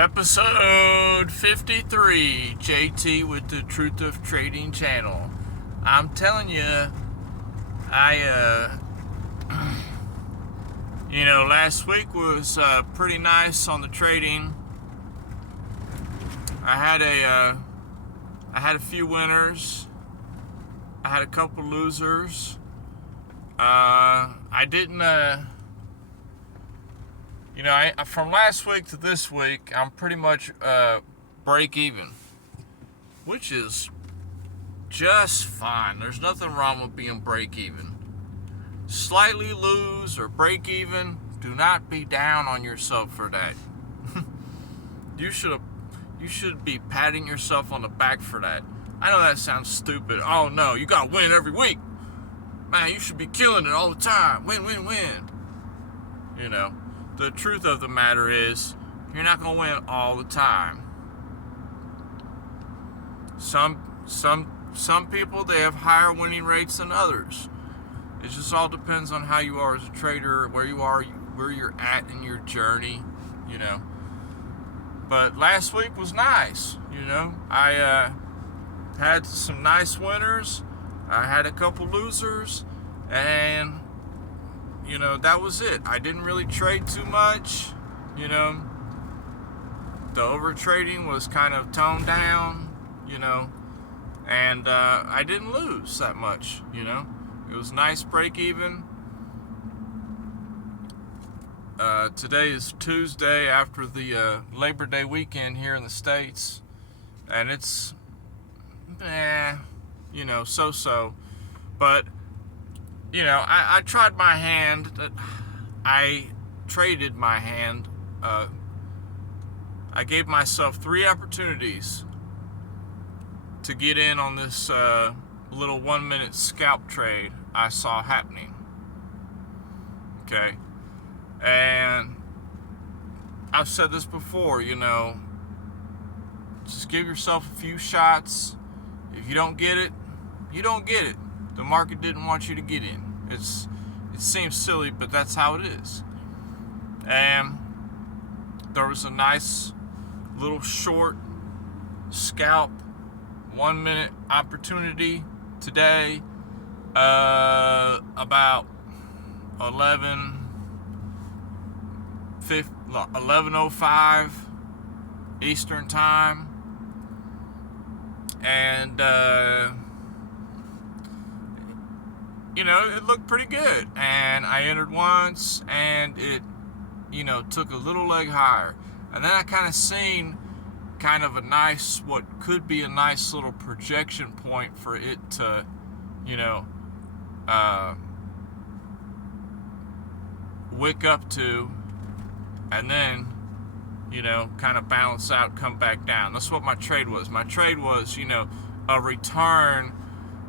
Episode 53, JT with the Truth of Trading channel. I'm telling you, last week was pretty nice on the trading. I had a few winners. I had a couple losers. I didn't. From last week to this week, I'm pretty much break even, which is just fine. There's nothing wrong with being break even. Slightly lose or break even, do not be down on yourself for that. You should be patting yourself on the back for that. I know that sounds stupid. Oh no, you gotta win every week. Man, you should be killing it all the time. Win, win, win. The truth of the matter is, you're not going to win all the time. Some people, they have higher winning rates than others. It just all depends on how you are as a trader, where you're at in your journey, But last week was nice, I had some nice winners. I had a couple losers, and that was it. I didn't really trade too much. The over trading was kind of toned down, and I didn't lose that much, It was nice break even. Today is Tuesday after the Labor Day weekend here in the States, and it's, so-so. But I tried my hand. I traded my hand. I gave myself 3 opportunities to get in on this little 1-minute scalp trade I saw happening. Okay. And I've said this before, just give yourself a few shots. If you don't get it, you don't get it. The market didn't want you to get in. It seems silly, but that's how it is. And there was a nice little short scalp 1-minute opportunity today, about 11:05 Eastern time, and it looked pretty good, and I entered once, and it, took a little leg higher, and then I kind of seen what could be a nice little projection point for it to, wick up to, and then, kind of balance out, come back down. That's what my trade was. My trade was, a return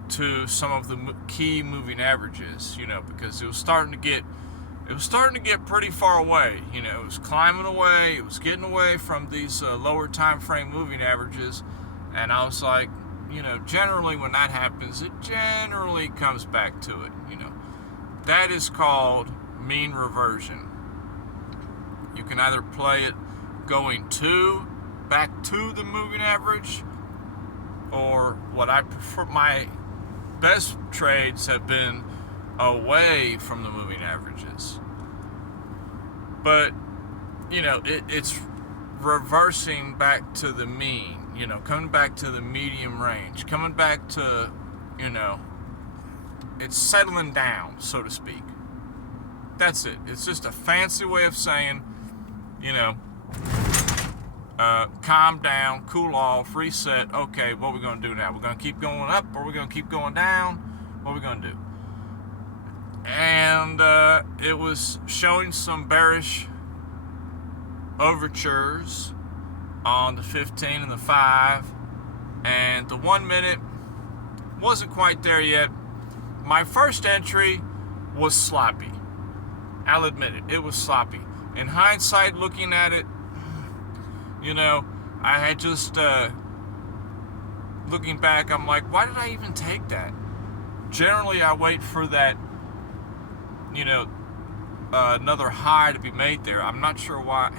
to some of the key moving averages, because it was starting to get pretty far away. It was climbing away. It was getting away from these lower time frame moving averages, and I was like, generally when that happens, it generally comes back to it. That is called mean reversion. You can either play it going back to the moving average, or what I prefer, my best trades have been away from the moving averages. But, it's reversing back to the mean, coming back to the medium range, coming back to, it's settling down, so to speak. That's it. It's just a fancy way of saying, calm down, cool off, reset. Okay, what are we going to do now? We're going to keep going up, or we're going to keep going down? What are we going to do? And it was showing some bearish overtures on the 15 and the 5, and the 1 minute wasn't quite there yet. My first entry was sloppy. I'll admit it. It was sloppy. In hindsight, looking at it, I had just, looking back, I'm like, why did I even take that? Generally, I wait for that, another high to be made there. I'm not sure why.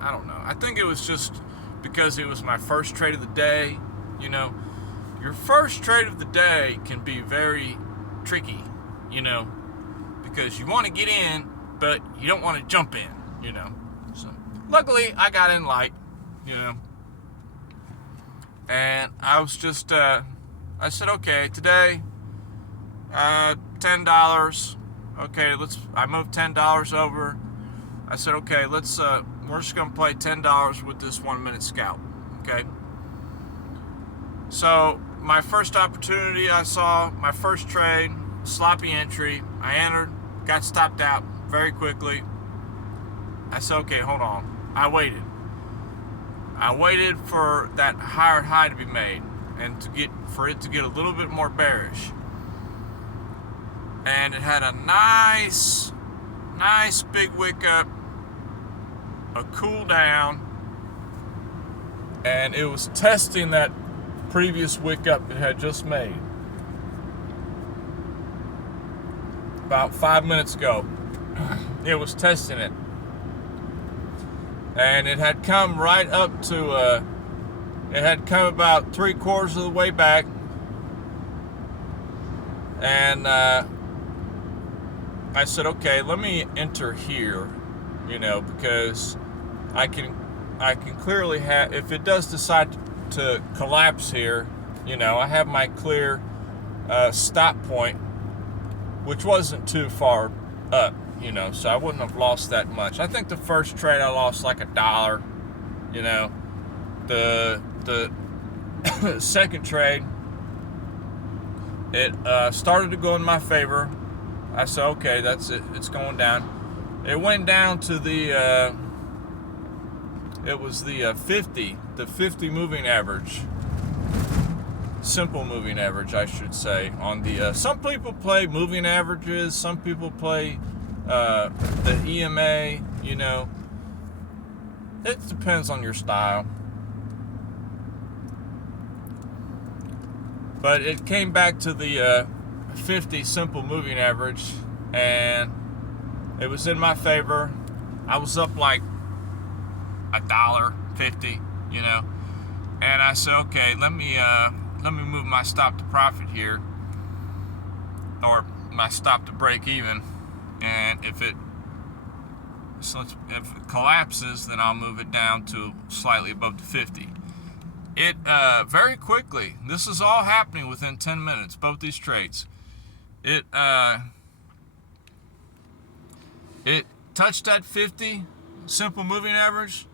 I don't know. I think it was just because it was my first trade of the day. You know, your first trade of the day can be very tricky, you know, because you want to get in, but you don't want to jump in, you know. So luckily I got in light, you know, and I was just, I said, okay, today, $10. Okay, I moved $10 over. I said, okay, we're just going to play $10 with this 1 minute scout. Okay. So my first opportunity, I saw my first trade, sloppy entry. I entered, got stopped out very quickly. I said, okay, hold on. I waited for that higher high to be made and for it to get a little bit more bearish. And it had a nice big wick up, a cool down, and it was testing that previous wick up it had just made about 5 minutes ago. It was testing it, and it had come right up to it had come about 3/4 of the way back, and I said, okay, let me enter here, you know, because I can clearly have, if it does decide to collapse here, you know, I have my clear stop point, which wasn't too far up, you know, so I wouldn't have lost that much. I think the first trade I lost like $1, you know. The second trade, it started to go in my favor. I said, okay, that's it. It's going down. It went down to the, it was the 50 moving average. Simple moving average, I should say. On the, some people play moving averages. Some people play the EMA, you know. It depends on your style. But it came back to the 50 simple moving average, and it was in my favor. I was up like $1.50, you know, and I said, okay, let me move my stop to profit here, or my stop to break even, and if it collapses, then I'll move it down to slightly above the 50. It very quickly, this is all happening within 10 minutes, both these trades. It touched that 50 simple moving average,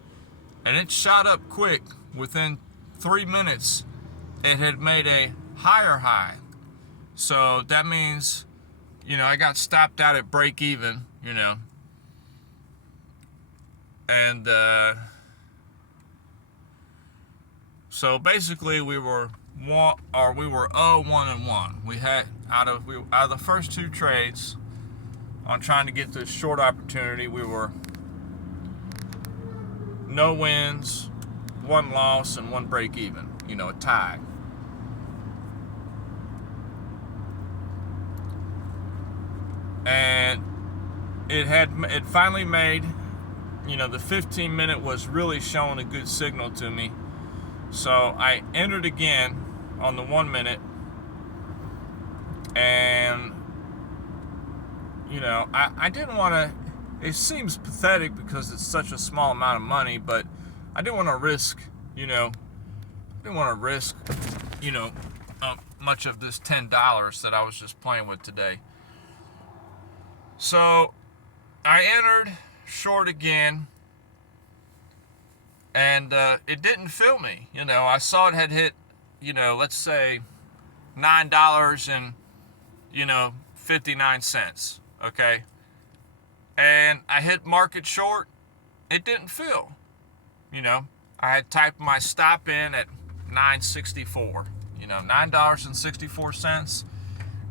and it shot up quick. Within 3 minutes, it had made a higher high. So that means, you know, I got stopped out at break even, you know, and so basically we were 1 and 1. We had out of the first 2 trades on trying to get this short opportunity, we were no wins, 1 loss, and 1 break even. You know, a tie. And it finally made, you know, the 15 minute was really showing a good signal to me. So I entered again on the 1 minute, and you know, I didn't want to, it seems pathetic because it's such a small amount of money, but I didn't want to risk, you know, much of this $10 that I was just playing with today. So I entered short again, and it didn't fill me. You know, I saw it had hit, you know, let's say $9 and, you know, 59 cents. Okay. And I hit market short. It didn't fill. You know, I had typed my stop in at $9.64. You know, $9.64.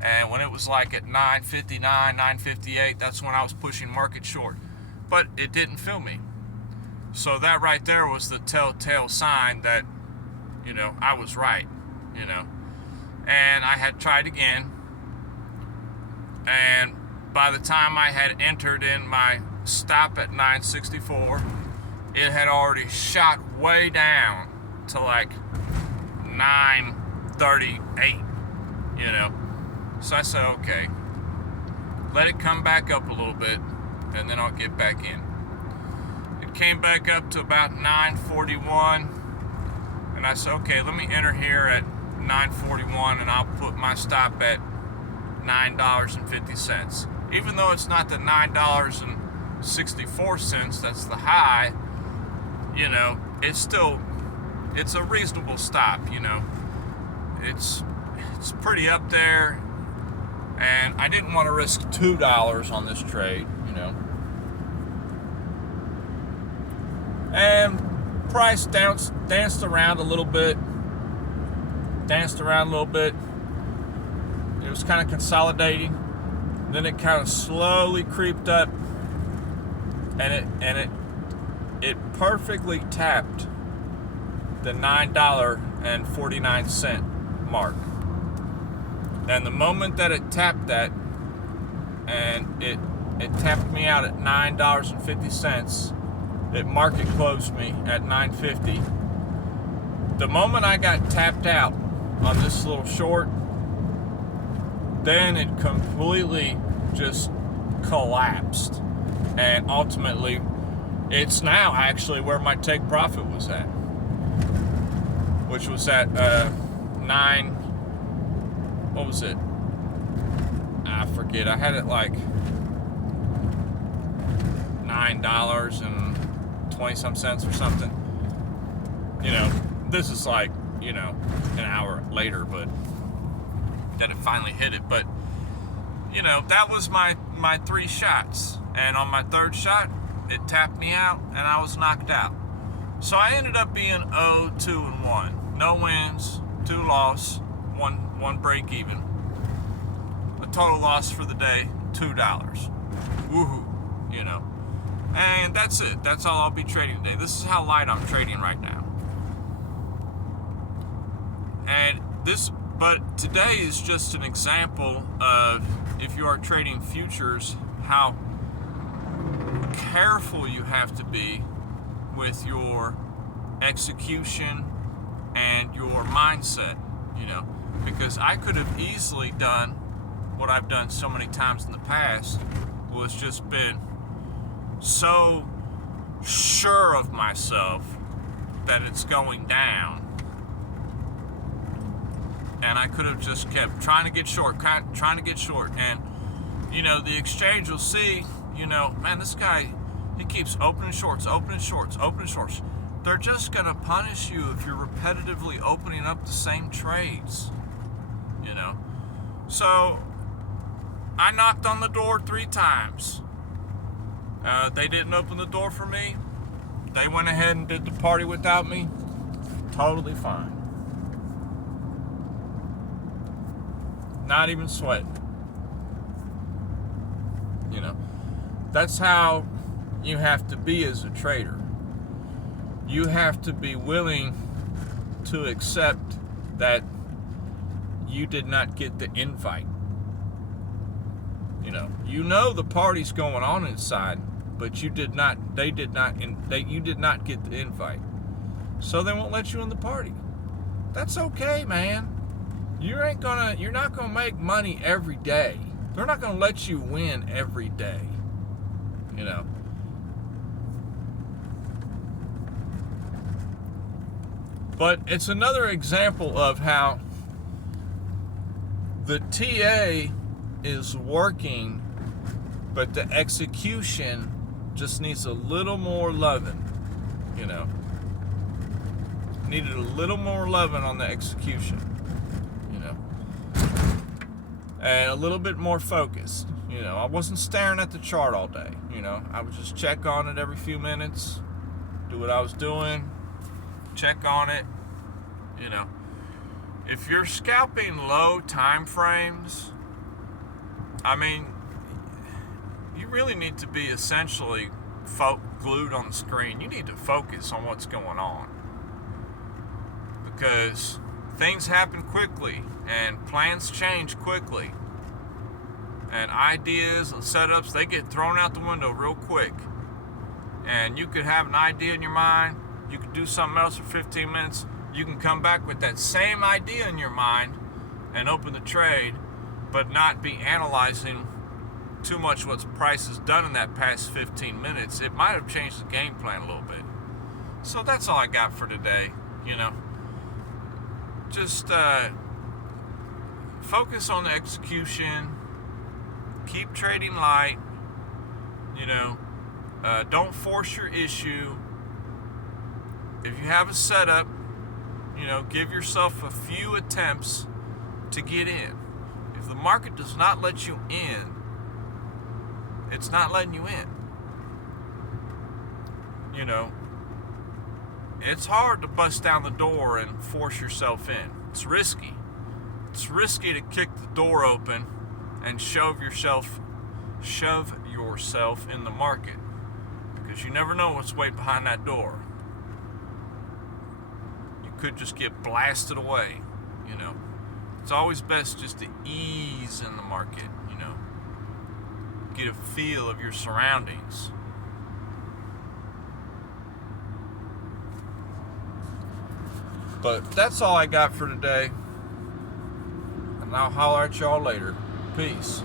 And when it was like at $9.59, $9.58, that's when I was pushing market short. But it didn't fill me. So that right there was the telltale sign that, you know, I was right, you know. And I had tried again. And by the time I had entered in my stop at $9.64, it had already shot way down to like 938, you know. So I said, okay, let it come back up a little bit, and then I'll get back in. It came back up to about 941, and I said, okay, let me enter here at 941, and I'll put my stop at $9.50. Even though it's not the $9.64, that's the high, you know, it's a reasonable stop, you know. It's pretty up there, and I didn't want to risk $2 on this trade, you know. And price danced around a little bit. It was kind of consolidating. Then it kind of slowly creeped up, and it perfectly tapped the $9.49 mark. And the moment that it tapped that, and it tapped me out at $9.50, it market closed me at $9.50. The moment I got tapped out on this little short, then it completely just collapsed. And ultimately, it's now actually where my take profit was at, which was at what was it? I forget. I had it like $9.20 or something. You know, this is like, you know, an hour later, but that it finally hit it. But, you know, that was my 3 shots. And on my 3rd shot, it tapped me out, and I was knocked out. So I ended up being 0-2-1. No wins, 2 loss, one break even. A total loss for the day, $2. Woohoo, you know. And that's it. That's all I'll be trading today. This is how light I'm trading right now. But today is just an example of, if you are trading futures, how careful you have to be with your execution and your mindset, you know, because I could have easily done what I've done so many times in the past, was just been so sure of myself that it's going down, and I could have just kept trying to get short, and, you know, the exchange will see, you know, man, this guy, he keeps opening shorts. They're just going to punish you if you're repetitively opening up the same trades, you know. So I knocked on the door 3 times. They didn't open the door for me. They went ahead and did the party without me. Totally fine. Not even sweating. You know, that's how you have to be as a trader. You have to be willing to accept that you did not get the invite. You know the party's going on inside, but you did not get the invite. So they won't let you in the party. That's okay, man. You're not gonna make money every day. They're not gonna let you win every day. You know. But it's another example of how the TA is working, but the execution just needs a little more loving, you know. Needed a little more loving on the execution, you know. And a little bit more focused, you know. I wasn't staring at the chart all day, you know. I would just check on it every few minutes, do what I was doing, check on it, you know. If you're scalping low time frames, I mean, you really need to be essentially glued on the screen. You need to focus on what's going on, because things happen quickly and plans change quickly, and ideas and setups, they get thrown out the window real quick. and you could have an idea in your mind, you could do something else for 15 minutes, you can come back with that same idea in your mind and open the trade, but not be analyzing too much what price has done in that past 15 minutes. It might have changed the game plan a little bit. So that's all I got for today. Just focus on the execution, keep trading light, don't force your issue. If you have a setup, give yourself a few attempts to get in. If the market does not let you in, it's not letting you in. It's hard to bust down the door and force yourself in. It's risky. It's risky to kick the door open and shove yourself in the market, because you never know what's waiting behind that door. You could just get blasted away. It's always best just to ease in the market. Get a feel of your surroundings. But that's all I got for today, and I'll holler at y'all later. Peace.